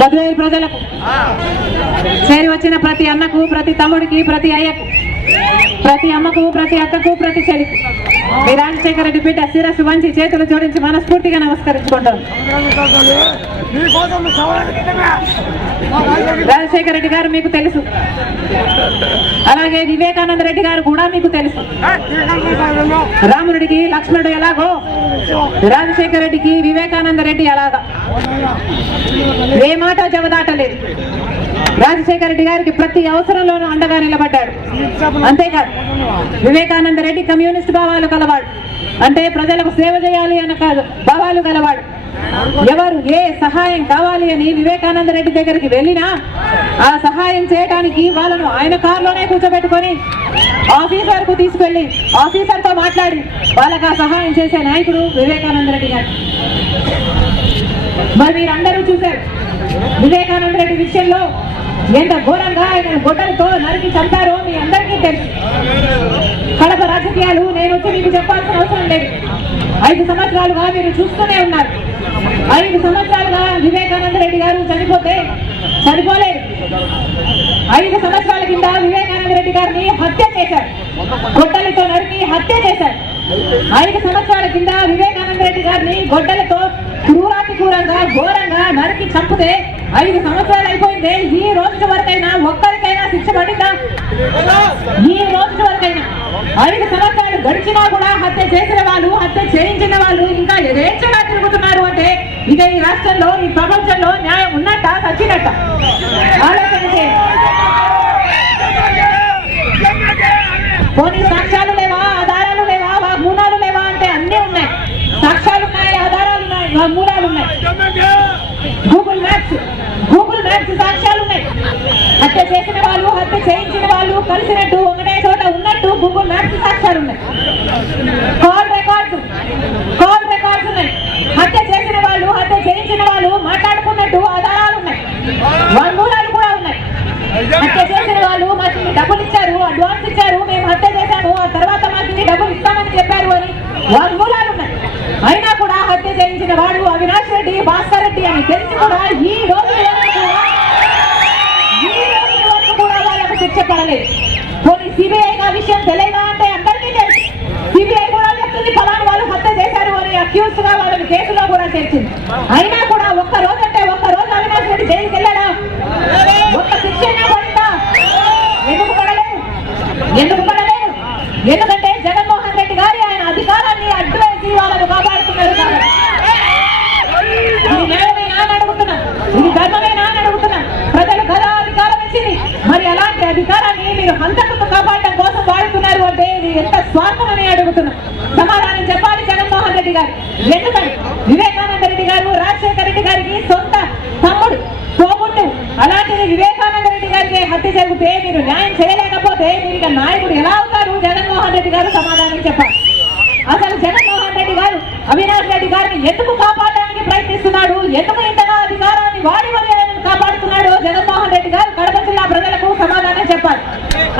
బద్వేలు ప్రజలకు, చేరి వచ్చిన ప్రతి అన్నకు, ప్రతి తమ్ముడికి, ప్రతి అయ్యకు, ప్రతి అమ్మకు, ప్రతి అక్కకు, ప్రతి చెల్లికి మీ రాజశేఖర రెడ్డి బిడ్డ శిరస్సు వంచి చేతులు జోడించి మనస్ఫూర్తిగా నమస్కరించుకుంటాం. రాజశేఖర రెడ్డి గారు మీకు తెలుసు, అలాగే వివేకానంద రెడ్డి గారు కూడా మీకు తెలుసు. రాముడికి లక్ష్మణుడు ఎలాగో రాజశేఖర రెడ్డికి వివేకానంద రెడ్డి ఎలాగా ఏ మాట జవదాటలేదు. రాజశేఖర రెడ్డి గారికి ప్రతి అవసరంలోనూ అండగా నిలబడ్డాడు. అంతేకాదు వివేకానంద రెడ్డి కమ్యూనిస్ట్ భావాలు గలవాడు, అంటే ప్రజలకు సేవ చేయాలి అన్న కాదు భావాలు గలవాడు. ఎవరు ఏ సహాయం కావాలి అని వివేకానంద రెడ్డి దగ్గరికి వెళ్ళినా ఆ సహాయం చేయడానికి వాళ్ళను ఆయన కారులోనే కూర్చోబెట్టుకొని ఆఫీసర్ కు తీసుకెళ్లి ఆఫీసర్ తో మాట్లాడి వాళ్ళకి ఆ సహాయం చేసే నాయకుడు వివేకానంద రెడ్డి గారు. మరి మీరందరూ చూశారు వివేకానంద రెడ్డి విషయంలో ఎంత ఘోరంగా ఆయన గొడ్డలతో నరికి చంపారో మీ అందరికీ తెలుసు. కడప రాజకీయాలు నేను వచ్చి మీకు చెప్పాల్సిన అవసరం లేదు. 5 సంవత్సరాలుగా మీరు చూస్తూనే ఉన్నారు. 5 సంవత్సరాలుగా వివేకానంద రెడ్డి గారు చనిపోలేదు. 5 సంవత్సరాల కింద వివేకానంద రెడ్డి గారిని హత్య చేశారు, గొడ్డలతో నరికి హత్య చేశారు. 5 సంవత్సరాల కింద వివేకానంద రెడ్డి గారిని గొడ్డలతో క్రూరాతి క్రూరంగా ఘోరంగా నరికి చంపితే 5 సంవత్సరాలు అయిపోయింది. ఈ రోజు వరకైనా ఒక్కరికైనా శిక్ష పడిందా? ఈ రోజు వరకైనా 5 సంవత్సరాలు గడిచినా కూడా హత్య చేసిన వాళ్ళు, హత్య చేయించిన వాళ్ళు ఇంకా యథేచ్ఛగా తిరుగుతున్నారు అంటే ఇక ఈ రాష్ట్రంలో, ఈ ప్రపంచంలో న్యాయం ఉన్నట్ట చచ్చినట్ట? ఆలోచన చేయండి. పోనీ సాక్ష్యాలు లేవా, ఆధారాలు లేవా, వాగ్మూలాలు లేవా అంటే అన్నీ ఉన్నాయి. సాక్ష్యాలు ఉన్నాయి, ఆధారాలు ఉన్నాయి, వాగ్మూలాలు ఉన్నాయి. గూగుల్ మ్యాప్స్ సాక్ష్యాలు ఉన్నాయి. హత్య చేసిన వాళ్ళు, హత్య చేయించిన వాళ్ళు కలిసినట్టు ఒకటే చోట ఉన్నట్టు గూగుల్ మ్యాప్స్ సాక్ష్యాలు ఉన్నాయి. కాల్ రికార్డ్స్ ఉన్నాయి. హత్య చేసిన వాళ్ళు, హత్య చేయించిన వాళ్ళు మాట్లాడుకున్నట్టు ఆధారాలు ఉన్నాయి, వాగ్మూలాలు కూడా ఉన్నాయి. హత్య చేసిన వాళ్ళు మాకు డబ్బులు ఇచ్చారు, అడ్వాన్స్ ఇచ్చారు, మేము హత్య చేశాము, ఆ తర్వాత మాకు డబ్బులు ఇస్తామని చెప్పారు అని వాగ్మూలాలు ఉన్నాయి. అయినా కూడా హత్య చేయించిన వాడు అవినాష్ రెడ్డి, భాస్కర్ రెడ్డి అని తెలిసి కూడా ఈ రోజు వరకు కూడా వాళ్ళకు శిక్ష పడలేదు. కొన్ని సిబిఐ విషయం తెలియదా అంటే అందరికీ తెలుసు. సిబిఐ కూడా చెప్తుంది ఫలానా వాళ్ళు హత్య చేశారు అని అక్యూజ్ గా వాళ్ళని కేసులో కూడా చేర్చింది. అయినా కూడా ఒక్క రోజు అవినాష్ రెడ్డి జైలుకి వెళ్ళాడా? ఒక్క శిక్ష అయినా పడిందా? ఎందుకు పడలేదు? ఎందుకంటే జగన్మోహన్ రెడ్డి గారి ఆయన అధికారాన్ని అడ్డువేసి వాళ్ళను కాపాడుతున్నారు. ఇది న్యాయమేనా అని అడుగుతున్నా, ఇది ధర్మమేనా అని అడుగుతున్నా. ప్రజలు కదా అధికారం ఇచ్చింది, మరి అలాంటి అధికారాన్ని మీరు హంతకులను కాపాడటం కోసం వాడుతున్నారు అంటే ఇది ఎంత స్వార్థం అని అడుగుతున్నా. సమాధానం చెప్పాలి జగన్మోహన్ రెడ్డి గారు. ఎందుకని వివేకానంద రెడ్డి గారు రాజశేఖర రెడ్డి గారికి సొంత తమ్ముడు, తోబుట్టు, అలాంటిది వివేకానంద రెడ్డి గారికి హత్య జరిగితే మీరు న్యాయం చేయలేకపోతే మీరు నాయకుడు ఎలా అవుతారు? జగన్మోహన్ రెడ్డి గారు సమాధానం చెప్పాలి. అసలు జగన్మోహన్ రెడ్డి గారు అవినాష్ రెడ్డి గారిని ఎందుకు కాపాడడానికి ప్రయత్నిస్తున్నాడు? ఎందుకు ఇంతగా అధికారాన్ని వాడి కాపాడుతున్నాడు జగన్మోహన్ రెడ్డి గారు? కడప జిల్లా ప్రజలకు సమాధానం చెప్పాలి.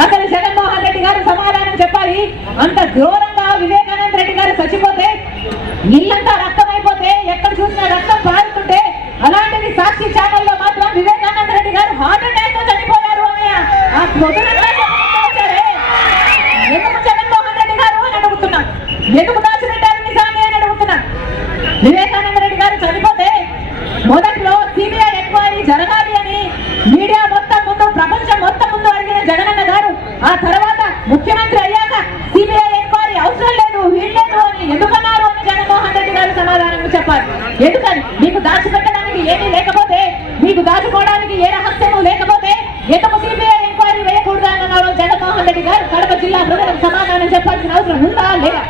అసలు జగన్మోహన్ రెడ్డి గారు సమాధానం చెప్పాలి. అంత ఘోరంగా వివేకానంద రెడ్డి గారు చచ్చిపోతే, ఇల్లంతా రక్తం అయిపోతే, ఎక్కడ చూసినా రక్తం పారుతుంటే, అలాంటిది సాక్షి ఛానల్లో మాత్రం వివేకానంద రెడ్డి గారు హార్ట్ అటాక్ తో చనిపోయారు అని ఆ వచ్చారే. ఎందుకు జగన్మోహన్ రెడ్డి గారు అని అడుగుతున్నా, ఎందుకు దాచిపెట్టారు నిజాన్ని అని అడుగుతున్నా. వివేకానంద రెడ్డి గారు చనిపోతే మొదట్లో సిబిఐ ఎంక్వైరీ జరగాలి అని మీడియా మొత్తం ముందు, ప్రపంచం మొత్తం ముందు అడిగిన జగనన్న గారు ఆ తర్వాత ముఖ్యమంత్రి అయ్యాక సిబిఐ ఎంక్వైరీ అవసరం లేదు, వీల్లేదు అని ఎందుకన్నారు అని జగన్మోహన్ రెడ్డి గారు సమాధానం చెప్పాలి. ఎందుకని? మీకు దాచిపెట్టడానికి ఏమీ లేకపోతే, మీకు దాచుకోవడానికి ఏ రహస్యము లేకపోతే ఎందుకు సిబిఐ ఎంక్వైరీ వేయకూడదు అన్నారు జగన్మోహన్ రెడ్డి గారు. కడప జిల్లా ప్రజలకు సమాధానం చెప్పాల్సిన అవసరం ఉందా లేదా?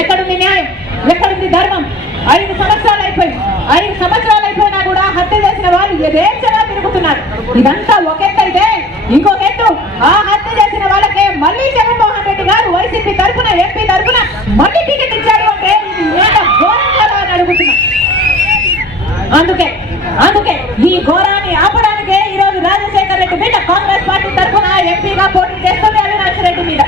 ఎక్కడుంది న్యాయం? ఎక్కడుంది ధర్మం? 5 సంవత్సరాలు అయిపోయినా కూడా హత్య చేసిన వాళ్ళు యథేచ్ఛగా తిరుగుతున్నారు. ఇదంతా ఒక ఎత్తు అయితే, ఇంకొక ఎత్తు ఆ హత్య చేసిన వాళ్ళకే మళ్ళీ జగన్మోహన్ రెడ్డి గారు వైసీపీ తరఫున, ఎంపీ తరఫున మళ్ళీ టికెట్ ఇచ్చాడు అంటే ఇది ఏట ఘోరం కదా అని అడుగుతున్నా. అందుకే ఈ ఘోరాన్ని ఆపడానికే ఈ రోజు రాజశేఖర రెడ్డి బిడ్డ కాంగ్రెస్ పార్టీ తరఫున ఎంపీగా పోటీ చేస్తుంది అవినాష్ రెడ్డి మీద.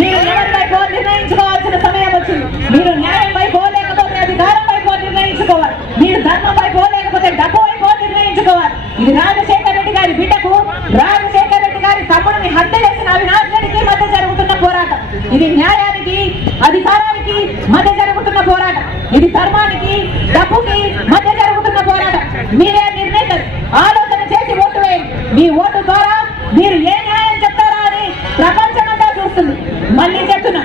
మీరు ఎవరి వైపు నిర్ణయించుకోవాల్సిన సమయం వచ్చింది. మీరు న్యాయం వైపు లేకపోతే అధికారం వైపు నిర్ణయించుకోవాలి. మీరు ధర్మం వైపు లేకపోతే డబ్బు వైపు నిర్ణయించుకోవాలి. ఇది రాజశేఖర రెడ్డి గారి బిడ్డకు, రాజశేఖర రెడ్డి గారి తమ్ముడిని హత్య చేసిన అవినాష్ రెడ్డికి మధ్య జరుగుతున్న పోరాటం. ఇది న్యాయానికి, అధికారానికి మధ్య జరుగుతున్న పోరాటం. ఇది ధర్మానికి, డబ్బుకి మధ్య జరుగుతున్న పోరాటం. మీరే నిర్ణయిస్తారు. ఆలోచన చేసి ఓటు వేయండి. మీ ఓటు ద్వారా మీరు ఏ న్యాయం చెప్తారా అని ప్రపంచమంతా చూస్తుంది. మళ్ళీ చెప్తున్నా,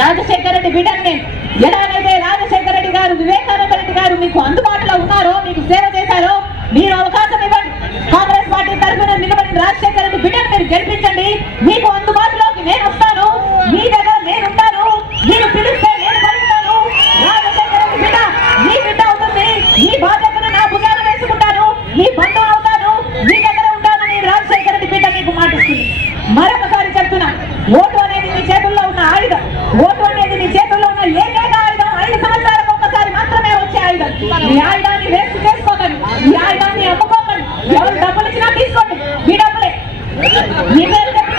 రాజశేఖర రెడ్డి బిడ్డను నేను ఎలాగైతే రాజశేఖర రెడ్డి గారు, వివేకానంద రెడ్డి గారు మీకు అందుబాటులో ఉన్నారో, మీకు సేవ చేశారో, మీరు అవకాశం ఇవ్వండి. కాంగ్రెస్ పార్టీ తరఫున నిలబడిన రాజశేఖర రెడ్డి బిడ్డను మీరు గెలిపించండి. మీకు అందుబాటులోకి నేను వస్తాను, మీ దగ్గర నేను ఉంటాను, మీరు పిలిస్తే నేను పలుకుతాను. రాజశేఖర రెడ్డి బిడ్డ మీ బిడ్డ అవుతుంది. మీ బాధ్యతను నా భుజాన వేసుకుంటాను, మీ బంధువు అవుతాను, మీ దగ్గర ఉంటాను. నేను రాజశేఖర రెడ్డి బిడ్డ మీకు మాటిస్తుంది. మరొకసారి చెప్తున్నా, ఓటు అనేది మీ చేతుల్లో ఉన్న ఆయుధం. ఓటు అనేది మీ చేతుల్లో ఉన్న ఏకైక ఆయుధం. 5 సంవత్సరాలకు ఒకసారి మాత్రమే వచ్చే ఆయుధం. ఈ ఆయుధాన్ని వేస్ట్ చేసుకోకండి, ఈ ఆయుధాన్ని అమ్ముకోకండి. ఎవరు డబ్బులు ఇచ్చినా తీసుకోండి, మీ డబ్బులే. మీ పేరు చెప్పి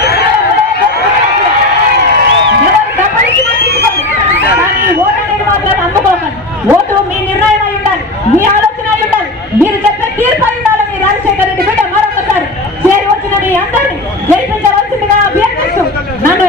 ఎవరు డబ్బులు ఇచ్చినా తీసుకోండి, కానీ ఓటు అనేది మాత్రం అమ్ముకోకండి. ఓటు మీ నిర్ణయం అయి ఉండాలి, మీ ఆలోచన అయి ఉండాలి, మీరు చెప్పే తీర్పు అయి ఉండాలి. మీ రాజశేఖర రెడ్డి బిడ్డ మరొకసారి చేరి వచ్చిన మీ అందరినీ గెలిపించవలసిందిగా అభ్యర్థిస్తూ నన్ను